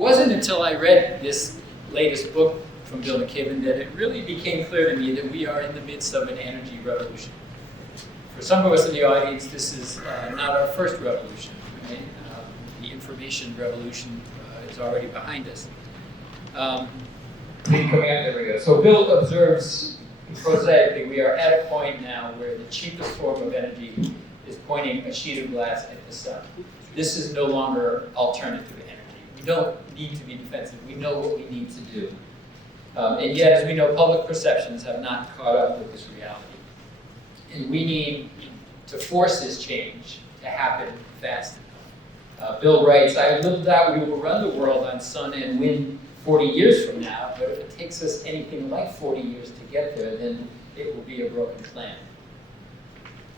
wasn't until I read this latest book from Bill McKibben that it really became clear to me that we are in the midst of an energy revolution. For some of us in the audience, this is not our first revolution. Right? The information revolution is already behind us. There we go. So Bill observes prosaically, we are at a point now where the cheapest form of energy is pointing a sheet of glass at the sun. This is no longer alternative energy. We don't need to be defensive. We know what we need to do. And yet, as we know, public perceptions have not caught up with this reality. And we need to force this change to happen fast enough. Bill writes, I have little doubt we will run the world on sun and wind 40 years from now, but if it takes us anything like 40 years to get there, then it will be a broken plan.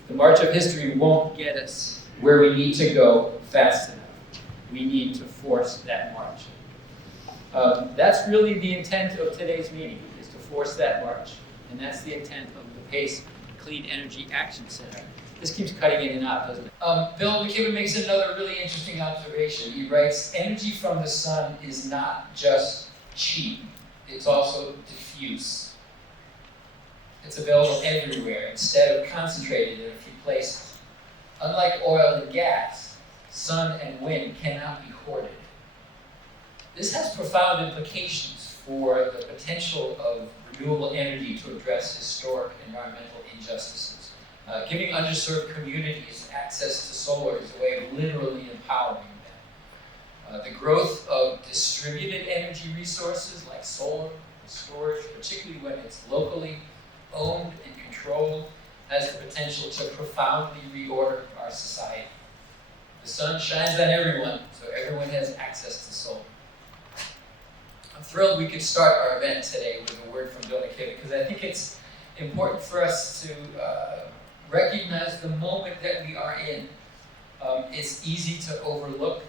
The march of history won't get us where we need to go fast enough. We need to force that march. That's really the intent of today's meeting, is to force that march. And that's the intent of the PACE Clean Energy Action Center. This keeps cutting in and out, doesn't it? Bill McKibben makes another really interesting observation. He writes, energy from the sun is not just cheap, it's also diffuse. It's available everywhere instead of concentrated in a few places. Unlike oil and gas, sun and wind cannot be hoarded. This has profound implications for the potential of renewable energy to address historic environmental injustices. Giving underserved communities access to solar is a way of literally empowering them. The growth of distributed energy resources like solar and storage, particularly when it's locally owned and controlled, has the potential to profoundly reorder our society. The sun shines on everyone, so everyone has access to solar. I'm thrilled we could start our event today with a word from Bill McKibben, because I think it's important for us to recognize the moment that we are in. It's easy to overlook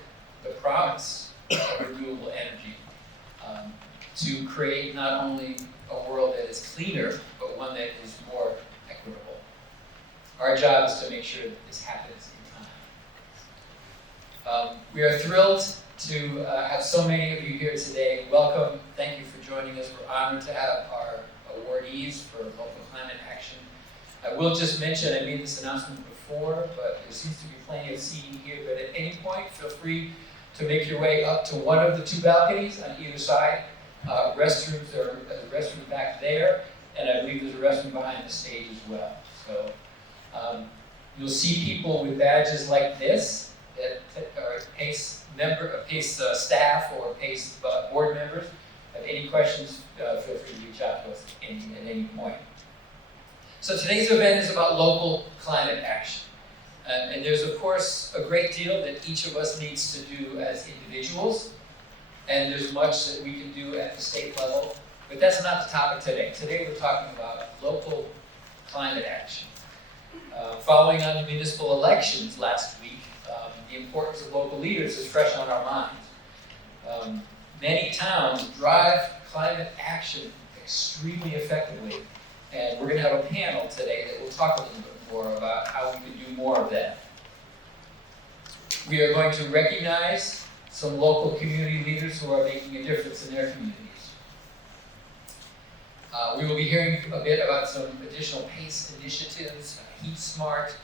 the promise of renewable energy to create not only a world that is cleaner, but one that is more equitable. Our job is to make sure that this happens in time. We are thrilled to have so many of you here today. Welcome. Thank you for joining us. We're honored to have our awardees for local climate action. I will just mention, I made this announcement before, but there seems to be plenty of seating here, but at any point, feel free to make your way up to one of the two balconies on either side. Restrooms are a restroom back there, and I believe there's a restroom behind the stage as well. So you'll see people with badges like this that are PACE staff or PACE board members. If any questions, feel free to reach out to us at any point. So today's event is about local climate action. And there's, of course, a great deal that each of us needs to do as individuals. And there's much that we can do at the state level. But that's not the topic today. Today we're talking about local climate action. Following on the municipal elections last week, the importance of local leaders is fresh on our minds. Many towns drive climate action extremely effectively. And we're going to have a panel today that will talk a little bit more about how we can do more of that. We are going to recognize some local community leaders who are making a difference in their communities. We will be hearing a bit about some additional PACE initiatives, Heat Smart,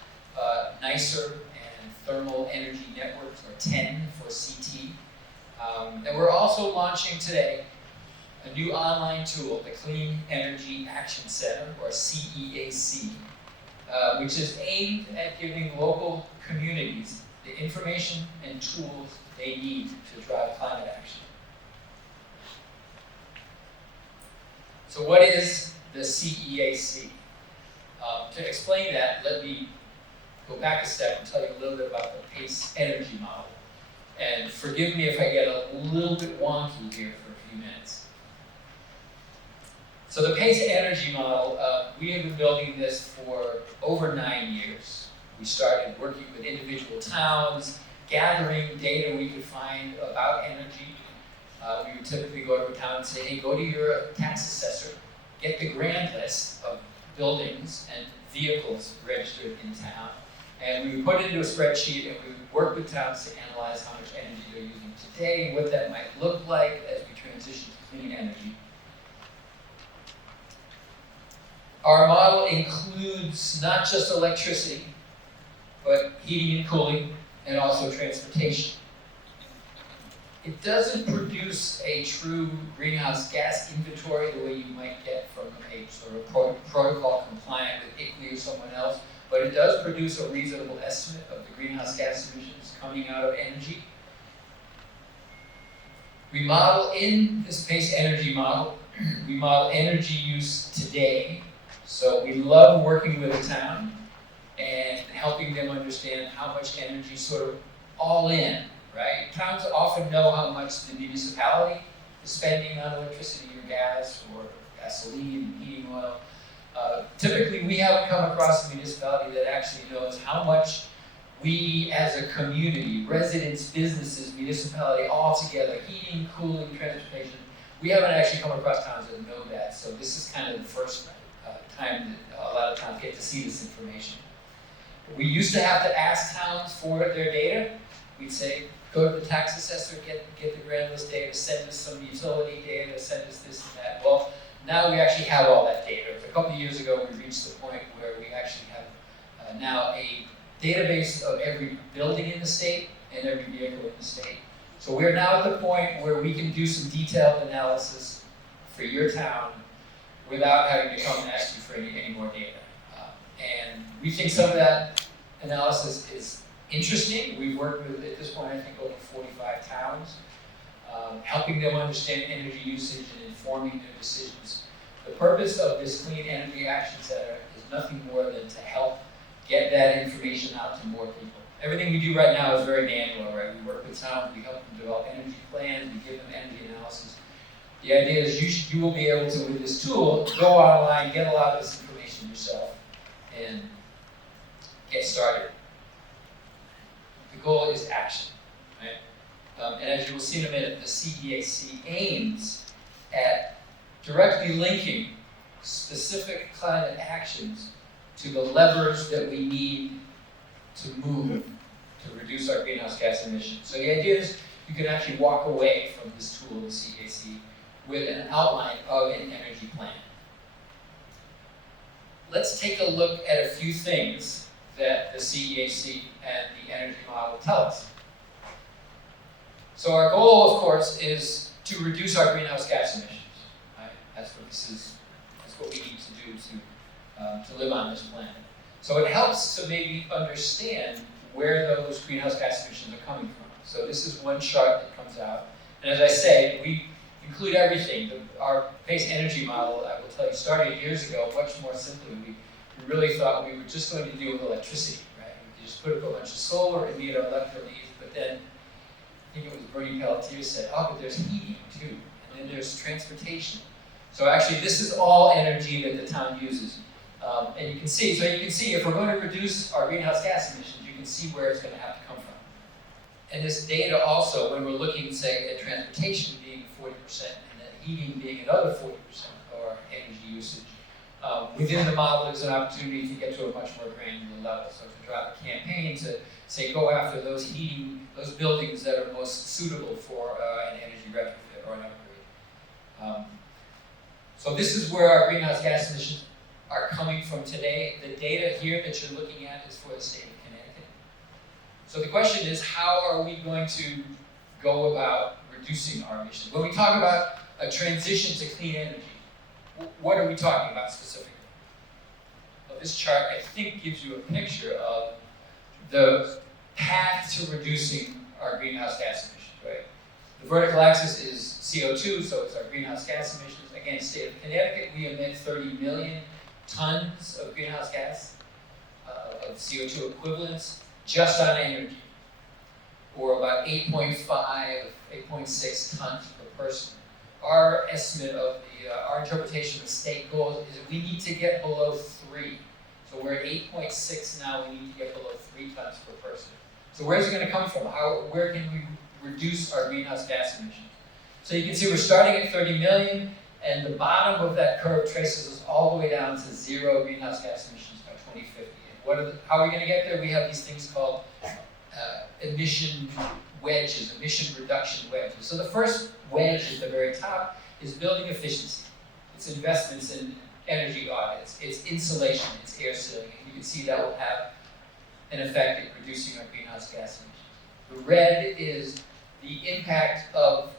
NICER, and Thermal Energy Networks, or TEN for CT. And we're also launching today a new online tool, the Clean Energy Action Center, or CEAC, which is aimed at giving local communities the information and tools they need to drive climate action. So what is the CEAC? To explain that, let me go back a step and tell you a little bit about the PACE energy model. And forgive me if I get a little bit wonky here for a few minutes. So the PACE energy model, we have been building this for over 9 years. We started working with individual towns, gathering data we could find about energy. We would typically go to a town and say, hey, go to your tax assessor, get the grand list of buildings and vehicles registered in town, And we would put it into a spreadsheet, and we would work with towns to analyze how much energy they're using today, and what that might look like as we transition to clean energy. Our model includes not just electricity, but heating and cooling, and also transportation. It doesn't produce a true greenhouse gas inventory the way you might get from a sort of protocol compliant with ICLEI or someone else, but it does produce a reasonable estimate of the greenhouse gas emissions coming out of energy. We model in this PACE energy model, we model energy use today. So we love working with a town and helping them understand how much energy sort of all in, right? Towns often know how much the municipality is spending on electricity or gas or gasoline and heating oil. Typically, we haven't come across a municipality that actually knows how much we as a community, residents, businesses, municipality, all together, heating, cooling, transportation, we haven't actually come across towns that know that. So this is kind of the first time that a lot of towns get to see this information. We used to have to ask towns for their data. We'd say, go to the tax assessor, get the grand list data, send us some utility data, send us this and that. Well, now we actually have all that data. A couple of years ago, we reached the point where we actually have now a database of every building in the state and every vehicle in the state. So we're now at the point where we can do some detailed analysis for your town without having to come and ask you for any more data. And we think some of that analysis is interesting. We've worked with, at this point, I think over 45 towns, helping them understand energy usage and informing their decisions. The purpose of this Clean Energy Action Center is nothing more than to help get that information out to more people. Everything we do right now is very manual, right? We work with towns, we help them develop energy plans, we give them energy analysis. The idea is you will be able to, with this tool, go online, get a lot of this information yourself, and get started. The goal is action, right? And as you will see in a minute, the CEAC aims at directly linking specific climate actions to the levers that we need to move to reduce our greenhouse gas emissions. So the idea is you can actually walk away from this tool, the CEAC, with an outline of an energy plan. Let's take a look at a few things that the CEAC and the energy model tell us. So our goal, of course, is to reduce our greenhouse gas emissions. Right? That's what we need to do to live on this planet. So it helps to maybe understand where those greenhouse gas emissions are coming from. So this is one chart that comes out. And as I say, we include everything. Our PACE energy model, I will tell you, started years ago, much more simply. We really thought we were just going to deal with electricity, right? We could just put up a bunch of solar and meet our electrical needs, but then, I think it was Bernie Pelletier said, oh, but there's heating too, and then there's transportation. So actually, this is all energy that the town uses. And you can see if we're going to reduce our greenhouse gas emissions, you can see where it's going to have to come from. And this data also, when we're looking, say, at transportation being 40% and then heating being another 40% of our energy usage, within the model there's an opportunity to get to a much more granular level. So to drive a campaign to, say, go after those buildings that are most suitable for an energy retrofit or an upgrade. So this is where our greenhouse gas emissions are coming from today. The data here that you're looking at is for the state of Connecticut. So the question is, how are we going to go about reducing our emissions? When we talk about a transition to clean energy, what are we talking about specifically? Well, this chart, I think, gives you a picture of the path to reducing our greenhouse gas emissions, right? The vertical axis is CO2, so it's our greenhouse gas emissions. Again, state of Connecticut, we emit 30 million tons of greenhouse gas, of CO2 equivalents, just on energy, or about 8.5, 8.6 tons per person. Our estimate of our interpretation of the state goals is that we need to get below 3. So we're at 8.6 now, we need to get below 3 tons per person. So where's it going to come from? Where can we reduce our greenhouse gas emissions? So you can see we're starting at 30 million, and the bottom of that curve traces us all the way down to 0 greenhouse gas emissions by 2050. And how are we going to get there? We have these things called emission wedges, emission reduction wedges. So the first wedge at the very top is building efficiency. It's investments in energy audits, it's insulation, it's air sealing. And you can see that will have an effect at reducing our greenhouse gas emissions. The red is the impact of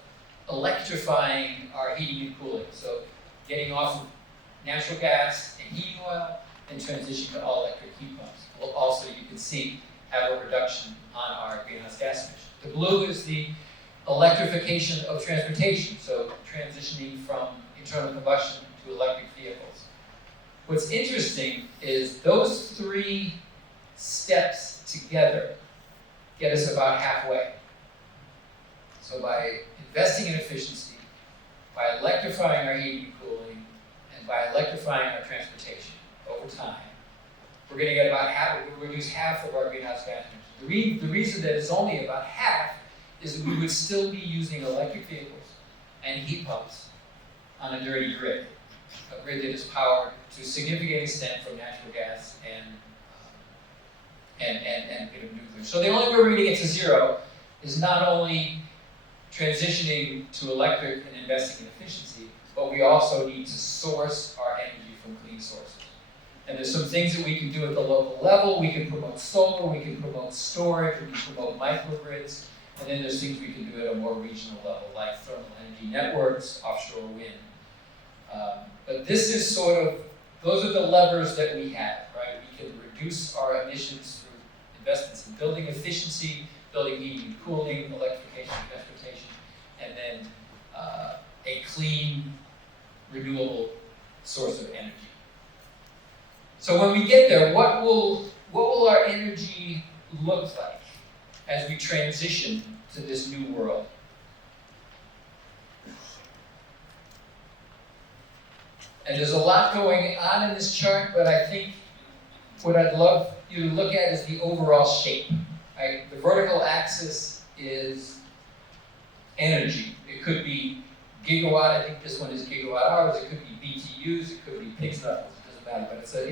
electrifying our heating and cooling. So getting off of natural gas and heating oil and transition to all electric heat pumps will also, you can see, have a reduction on our greenhouse gas emissions. The blue is the electrification of transportation, so transitioning from internal combustion to electric vehicles. What's interesting is those three steps together get us about halfway. So by investing in efficiency, by electrifying our heating and cooling, and by electrifying our transportation over time, we're going to get about half, we'll reduce half of our greenhouse gas emissions. The reason that it's only about half is that we would still be using electric vehicles and heat pumps on a dirty grid, a grid that is powered to a significant extent from natural gas and a bit of nuclear. So the only way we're going to get to zero is not only transitioning to electric and investing in efficiency, but we also need to source our energy from clean sources. And there's some things that we can do at the local level. We can promote solar, we can promote storage, we can promote microgrids, and then there's things we can do at a more regional level, like thermal energy networks, offshore wind. But this is sort of, those are the levers that we have, right? We can reduce our emissions through investments in building efficiency, building heating and cooling, electrification of transportation, and then a clean, renewable source of energy. So when we get there, what will our energy look like as we transition to this new world? And there's a lot going on in this chart, but I think what I'd love you to look at is the overall shape. Right? The vertical axis is energy. It could be gigawatt. I think this one is gigawatt hours. It could be BTUs. It could be Higgs levels. It doesn't matter. But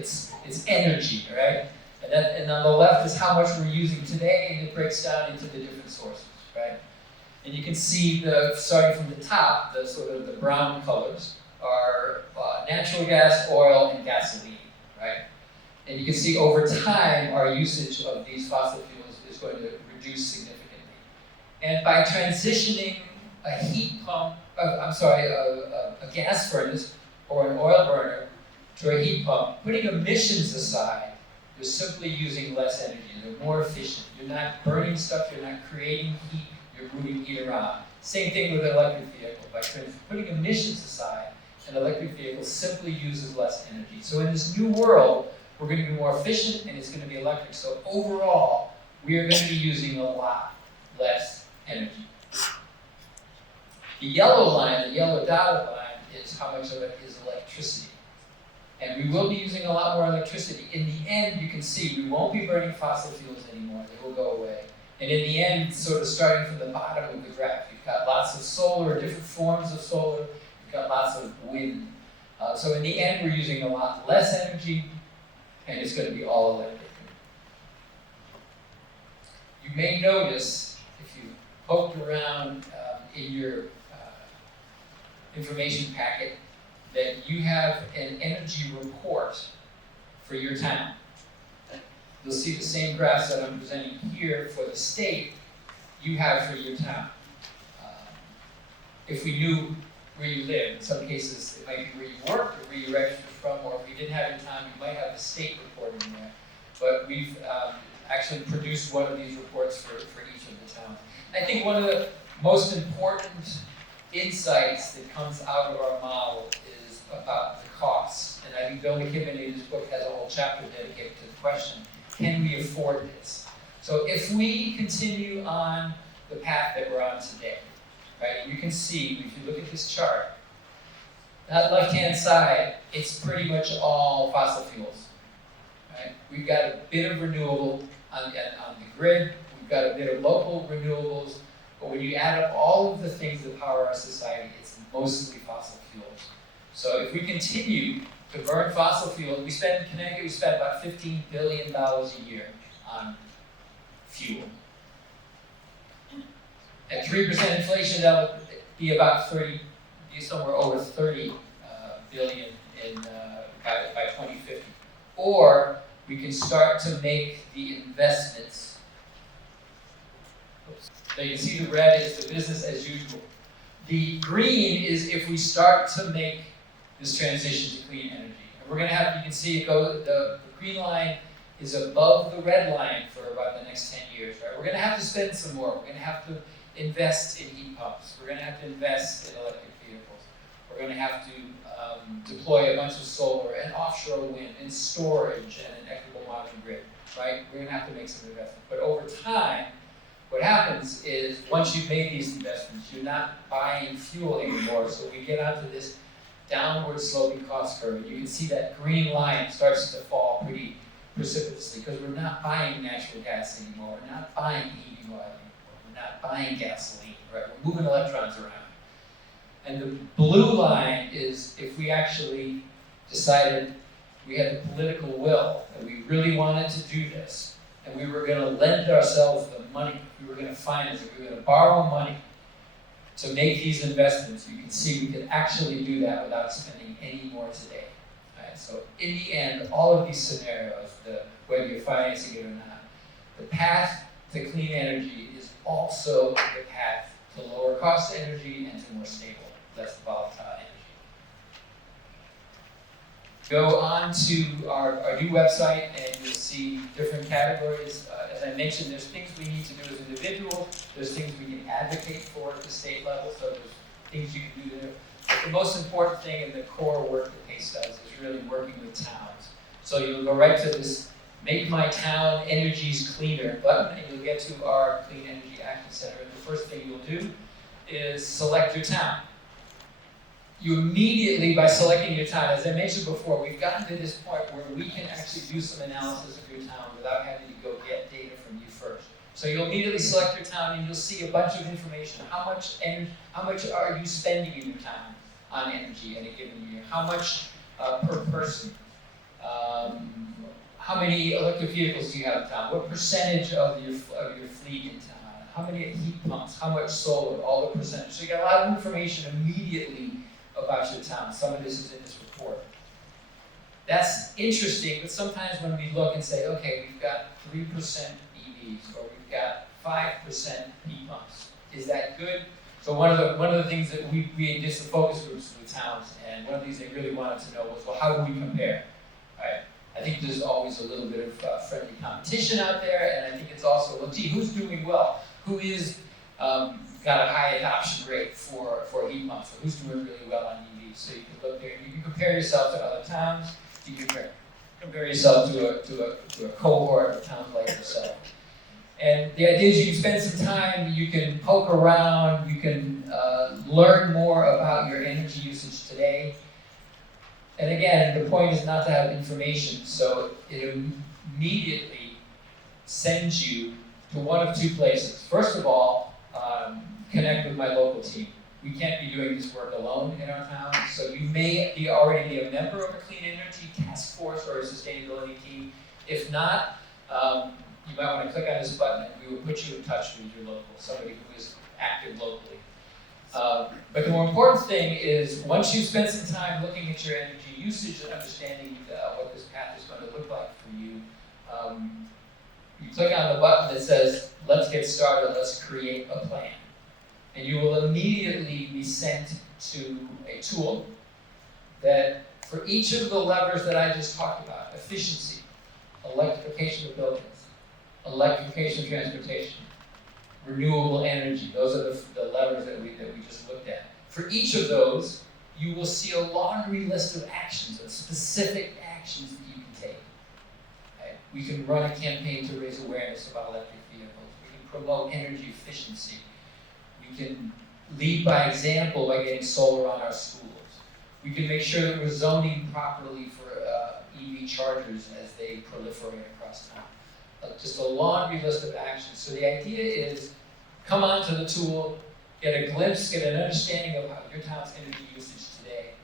it's energy, right? And on the left is how much we're using today, and it breaks down into the different sources, right? And you can see starting from the top, the sort of the brown colors are natural gas, oil, and gasoline, right? And you can see over time our usage of these fossil fuels is going to reduce significantly. And by transitioning a heat pump, a gas furnace or an oil burner to a heat pump, putting emissions aside, you're simply using less energy. They're more efficient. You're not burning stuff, you're not creating heat, you're moving heat around. Same thing with an electric vehicle. By putting emissions aside, an electric vehicle simply uses less energy. So in this new world, we're going to be more efficient and it's going to be electric. So overall, we are going to be using a lot less energy. The yellow line, the yellow dotted line, is how much of it is electricity. And we will be using a lot more electricity. In the end, you can see we won't be burning fossil fuels anymore. They will go away. And in the end, sort of starting from the bottom of the graph, you've got lots of solar, different forms of solar. You've got lots of wind. So in the end, we're using a lot less energy, and it's going to be all electric. You may notice, if you poked around in your information packet, that you have an energy report for your town. You'll see the same graphs that I'm presenting here for the state you have for your town. If we knew where you live, in some cases it might be where you work or where you registered from, or if you didn't have your town, you might have the state report in there. But we've actually produced one of these reports for each of the towns. I think one of the most important insights that comes out of our model is about the costs. And I think Bill McKibben in his book has a whole chapter dedicated to the question, can we afford this? So if we continue on the path that we're on today, right, you can see, if you look at this chart, that left-hand side, it's pretty much all fossil fuels. Right? We've got a bit of renewable on the grid, we've got a bit of local renewables, but when you add up all of the things that power our society, it's mostly fossil fuels. So if we continue to burn fossil fuel. Connecticut, we spend about $15 billion a year on fuel. At 3% inflation, that would be about somewhere over 30 billion by 2050. Or we can start to make the investments. So you can see the red is the business as usual. The green is if we start to make this transition to clean energy. And we're going to have, you can see it go, the green line is above the red line for about the next 10 years, right? We're going to have to spend some more. We're going to have to invest in heat pumps. We're going to have to invest in electric vehicles. We're going to have to deploy a bunch of solar and offshore wind and storage and an equitable monitoring grid, right? We're going to have to make some investment. But over time, what happens is once you've made these investments, you're not buying fuel anymore. So we get onto this downward sloping cost curve. And you can see that green line starts to fall pretty precipitously because we're not buying natural gas anymore. We're not buying heating oil anymore. We're not buying gasoline, right? We're moving electrons around. And the blue line is if we actually decided we had the political will and we really wanted to do this, and we were going to lend ourselves the money, we were going to finance it, we were going to borrow money to make these investments. You can see we could actually do that without spending any more today. Right? So in the end, all of these scenarios, whether you're financing it or not, the path to clean energy is also the path to lower cost energy and to more stable, less volatile energy. Go on to our new website and you'll see different categories. As I mentioned, there's things we need to do as individuals, there's things we can advocate for at the state level, so there's things you can do there. But the most important thing in the core work that PACE does is really working with towns. So you'll go right to this Make My Town Energies Cleaner button and you'll get to our Clean Energy Action Center. And the first thing you'll do is select your town. You immediately, by selecting your town, as I mentioned before, we've gotten to this point where we can actually do some analysis of your town without having to go get data from you first. So you'll immediately select your town and you'll see a bunch of information. How much are you spending in your town on energy in a given year? How much per person? How many electric vehicles do you have in town? What percentage of your fleet in town? How many heat pumps? How much solar? All the percentage. So you got a lot of information immediately about your town. Some of this is in this report. That's interesting, but sometimes when we look and say, okay, we've got 3% EVs or we've got 5% heat pumps, is that good? So one of the things that we did some focus groups with towns, and one of the things they really wanted to know was, well, how do we compare? Right? I think there's always a little bit of friendly competition out there, and I think it's also, well, gee, who's doing well? Who is got a high adoption rate for heat pumps, or who's doing really well on EVs? So you can look there. You can compare yourself to other towns. You can compare yourself to a cohort of towns like yourself. And the idea is you can spend some time, you can poke around, you can learn more about your energy usage today. And again, the point is not to have information, so it immediately sends you to one of two places. First of all, connect with my local team. We can't be doing this work alone in our town, so you may already be a member of a clean energy task force or a sustainability team. If not, you might want to click on this button and we will put you in touch with your local, somebody who is active locally. But the more important thing is once you've spent some time looking at your energy usage and understanding what this path is going to look like for you, you click on the button that says, let's get started, let's create a plan. And you will immediately be sent to a tool that for each of the levers that I just talked about, efficiency, electrification of buildings, electrification of transportation, renewable energy, those are the levers that we just looked at. For each of those, you will see a laundry list of actions, of specific actions that you can take. Right? We can run a campaign to raise awareness about electric vehicles. We can promote energy efficiency. We can lead by example by getting solar on our schools. We can make sure that we're zoning properly for EV chargers as they proliferate across town. Just a laundry list of actions. So the idea is, come onto the tool, get a glimpse, get an understanding of how your town's energy usage today,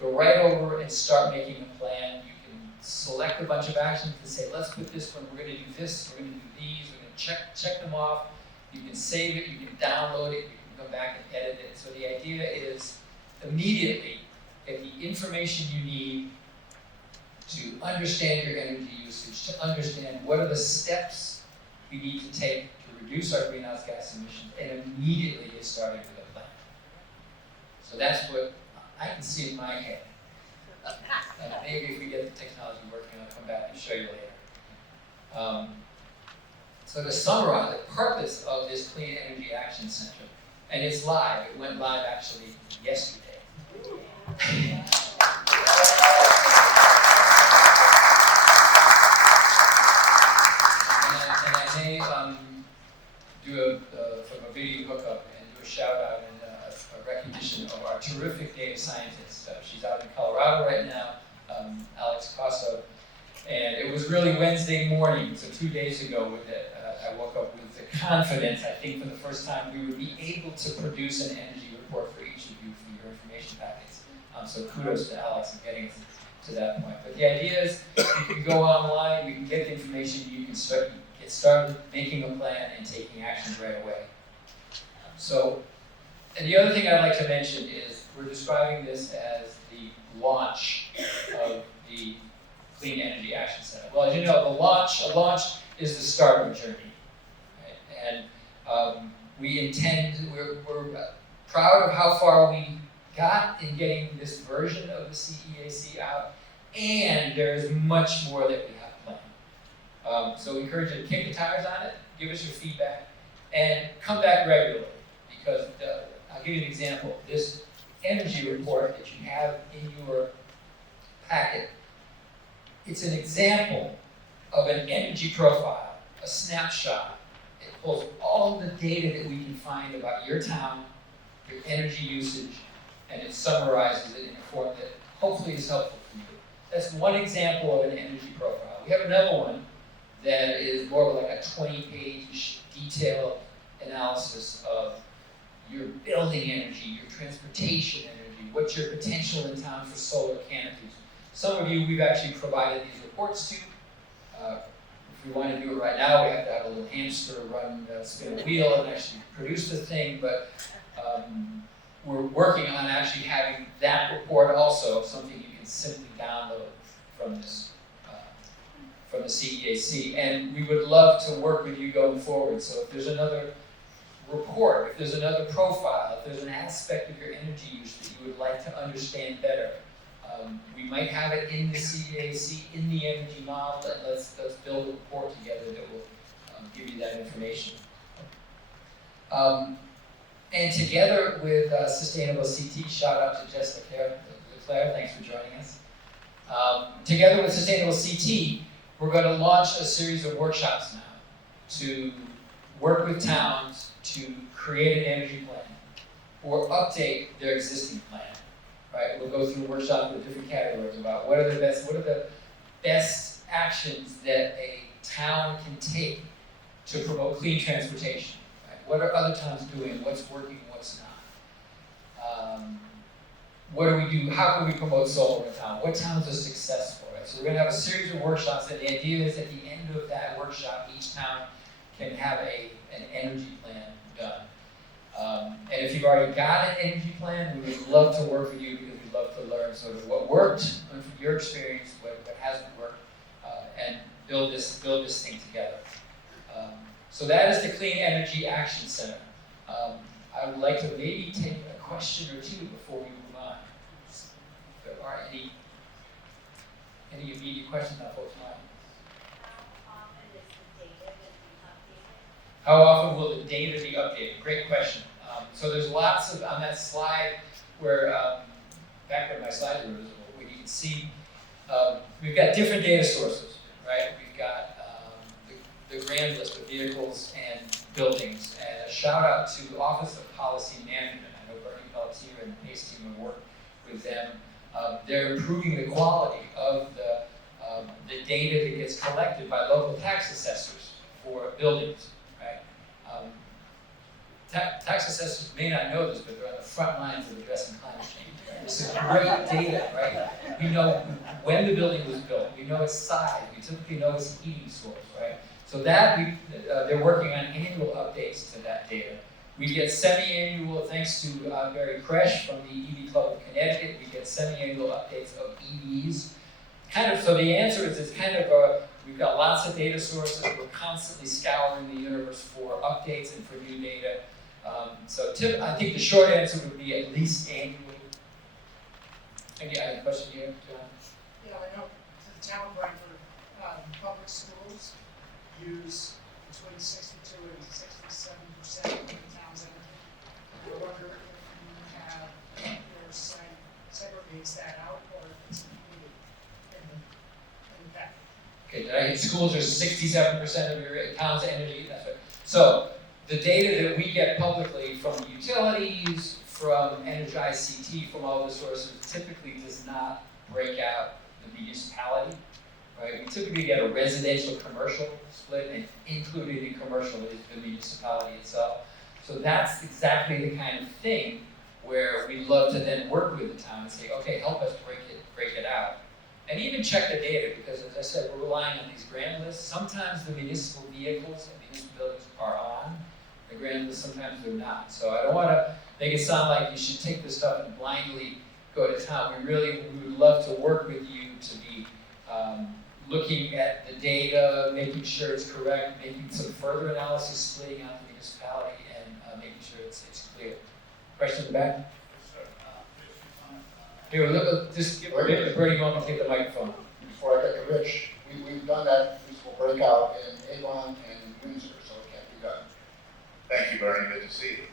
go right over and start making a plan. You can select a bunch of actions and say, let's put this one, we're going to do this, we're going to do these, we're going to check them off. You can save it, you can download it, you can go back and edit it. So the idea is immediately get the information you need to understand your energy usage, to understand what are the steps we need to take to reduce our greenhouse gas emissions, and immediately get started with a plan. So that's what I can see in my head. And maybe if we get the technology working, I'll come back and show you later. So to summarize, the purpose of this Clean Energy Action Center, and it's live, it went live actually yesterday. And I may do from a video hookup and do a shout out and a recognition of our terrific data scientist. She's out in Colorado right now, Alex Cosso. And it was really Wednesday morning, so 2 days ago, I woke up with the confidence, I think for the first time, we would be able to produce an energy report for each of you for your information packets. So kudos to Alex in getting us to that point. But the idea is, you can go online, you can get the information, you can get started making a plan and taking action right away. And the other thing I'd like to mention is, we're describing this as the launch of the Clean Energy Action Center. Well, as you know, a launch is the start of a journey. Right? And we're proud of how far we got in getting this version of the CEAC out, and there is much more that we have planned. So we encourage you to kick the tires on it, give us your feedback, and come back regularly, because I'll give you an example. This energy report that you have in your packet, it's an example of an energy profile, a snapshot. It pulls all the data that we can find about your town, your energy usage, and it summarizes it in a form that hopefully is helpful for you. That's one example of an energy profile. We have another one that is more like a 20-page detailed analysis of your building energy, your transportation energy, what's your potential in town for solar canopies. Some of you we've actually provided these reports to. If we want to do it right now, we have to have a little hamster spin a wheel and actually produce the thing, but we're working on actually having that report also, something you can simply download from this, from the CEAC. And we would love to work with you going forward. So if there's another report, if there's another profile, if there's an aspect of your energy use that you would like to understand better, we might have it in the CEAC, in the energy model, and let's build a report together that will give you that information. And together with Sustainable CT, shout out to Jess Leclerc, thanks for joining us. Together with Sustainable CT, we're going to launch a series of workshops now to work with towns to create an energy plan or update their existing plan. Right? We'll go through workshops with different categories about what are the best actions that a town can take to promote clean transportation. Right? What are other towns doing? What's working? What's not? What do we do? How can we promote solar in town? What towns are successful? Right? So we're going to have a series of workshops, and the idea is at the end of that workshop, each town can have an energy plan done. And if you've already got an energy plan, we would love to work with you because we'd love to learn sort of what worked, learn from your experience, what hasn't worked, and build this thing together. So that is the Clean Energy Action Center. I would like to maybe take a question or two before we move on. If there are any immediate questions on folks' mind. How often will the data be updated? Great question. So there's lots of, on that slide where, back where my slides were visible, where you can see, we've got different data sources, right? We've got the grand list of vehicles and buildings, and a shout out to the Office of Policy Management. I know Bernie Pelletier and the PACE team have worked with them. They're improving the quality of the data that gets collected by local tax assessors for buildings. tax assessors may not know this, but they're on the front lines of addressing climate change. This is great data, right? We know when the building was built, we know its size, we typically know its heating source, right? So that they're working on annual updates to that data. We get semi-annual, thanks to Barry Kresh from the EV Club of Connecticut, we get semi-annual updates of EVs. So the answer is it's kind of we've got lots of data sources, we're constantly scouring the universe for updates and for new data. I think the short answer would be at least annually. Any question here, John? Yeah, I know the town of Brentford, public schools use between 62 and 67% of the town's energy. I wonder if you have your site segregates that out or if it's included in the package. Okay, did I hit schools are 67% of your town's energy? That's right. So the data that we get publicly from utilities, from Energize CT, from all the sources, typically does not break out the municipality, right? We typically get a residential commercial split, and included in commercial is the municipality itself. So that's exactly the kind of thing where we love to then work with the town and say, okay, help us break it out. And even check the data, because as I said, we're relying on these grand lists. Sometimes the municipal vehicles and municipal buildings are on the grand list, sometimes they're not. So I don't want to make it sound like you should take this stuff and blindly go to town. We would love to work with you to be looking at the data, making sure it's correct, making some further analysis, splitting out the municipality, and making sure it's clear. Question in the back? Here, just give Bernie a moment to take the microphone. Before I get to Rich, we've done that useful breakout in Avon and Windsor, so it can't be done. Thank you, Bernie. Good to see you.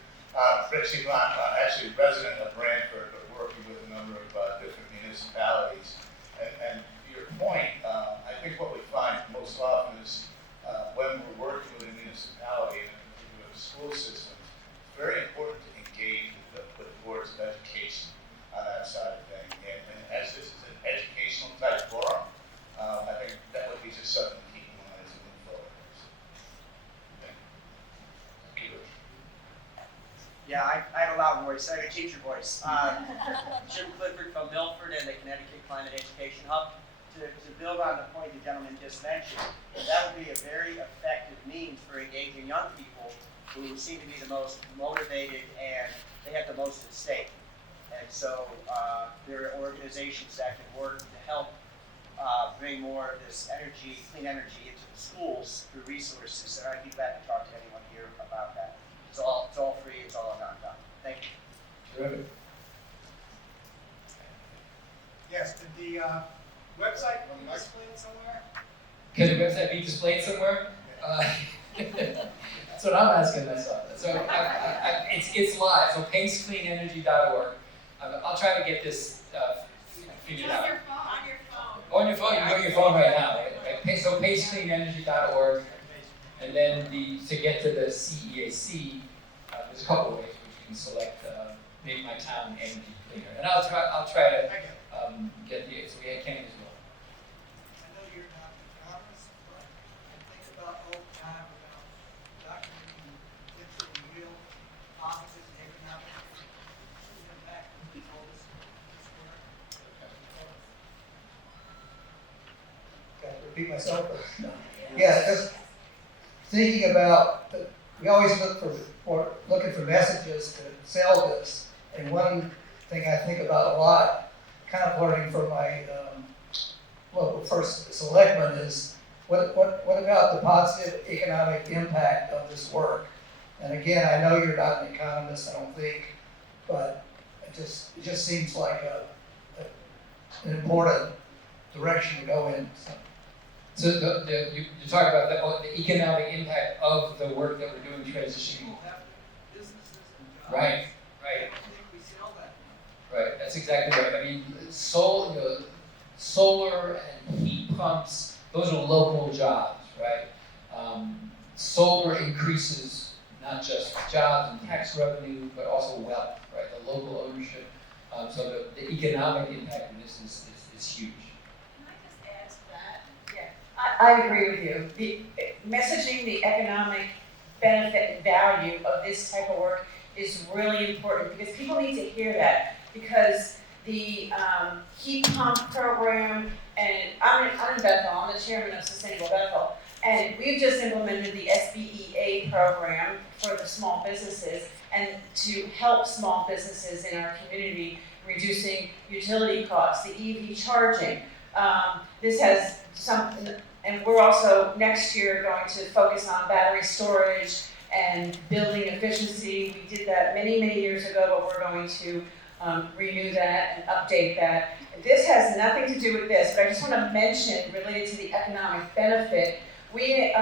Rich Evon, actually a resident of Brantford, but working with a number of different municipalities. And to your point, I think what we find most often is when we're working with a municipality, and in particular the school system, it's very important to engage with the boards of education on that side of things. And as this is an educational type forum, I think that would be just something to keep in mind as we move forward. Thank you, Rich. Yeah, I have a loud voice. I have a teacher voice. Jim Clifford from Milford and the Connecticut Climate Education Hub. To build on the point the gentleman just mentioned, that would be a very effective means for engaging young people who seem to be the most motivated and they have the most at stake. And so there are organizations that can work to help bring more of this energy, clean energy into the schools through resources. And I'd be glad to talk to anyone here about that. It's all free, it's all non-done. Thank you. Terrific. Yes, did the website be displayed somewhere? Can the website be displayed somewhere? That's what I'm asking myself. So it's live, so pacecleanenergy.org. I'll try to get this figured out. On your phone. Oh, on your phone, you can go to your phone right now, right? So pacecleanenergy.org, and then to get to the CEAC, there's a couple ways which you can select make my town energy cleaner, and I'll try to get the so we had Kenny as well. I know you're not the economist, but I think about all the time about documenting literally real positive economic impact of all this work. Got to repeat myself. Yeah, just thinking about, we always looking for messages to sell this. And one thing I think about a lot, kind of learning from my first selectman is what about the positive economic impact of this work? And again, I know you're not an economist, I don't think, but it just seems like an important direction to go in. So you talk about the economic impact of the work that we're doing transitioning. People have businesses and jobs. Right. I don't think we sell that. Right, that's exactly right. I mean, solar and heat pumps, those are local jobs, right? Solar increases not just jobs and tax revenue, but also wealth, right? The local ownership. So the economic impact of this is huge. Can I just add to that? Yeah, I agree with you. Messaging the economic benefit and value of this type of work is really important, because people need to hear that, because the heat pump program, and I'm in Bethel, I'm the chairman of Sustainable Bethel, and we've just implemented the SBEA program for the small businesses, and to help small businesses in our community reducing utility costs, the EV charging. This has some, and we're also next year going to focus on battery storage and building efficiency. We did that many, many years ago, but we're going to renew that and update that. This has nothing to do with this, but I just want to mention, related to the economic benefit, we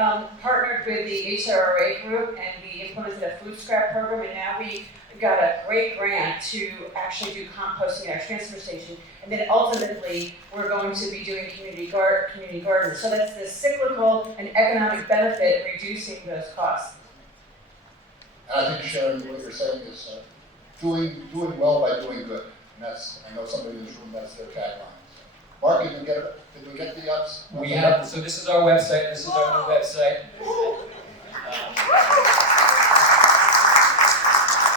partnered with the HRA group and we implemented a food scrap program, and now we got a great grant to actually do composting at our transfer station. And then ultimately, we're going to be doing community gardens. So that's the cyclical and economic benefit, reducing those costs. And I think, Sharon, what you're saying is doing well by doing good. And that's, I know somebody in this room, that's their tagline. Mark, did we get the ups? We have, so this is our website, this is our new website.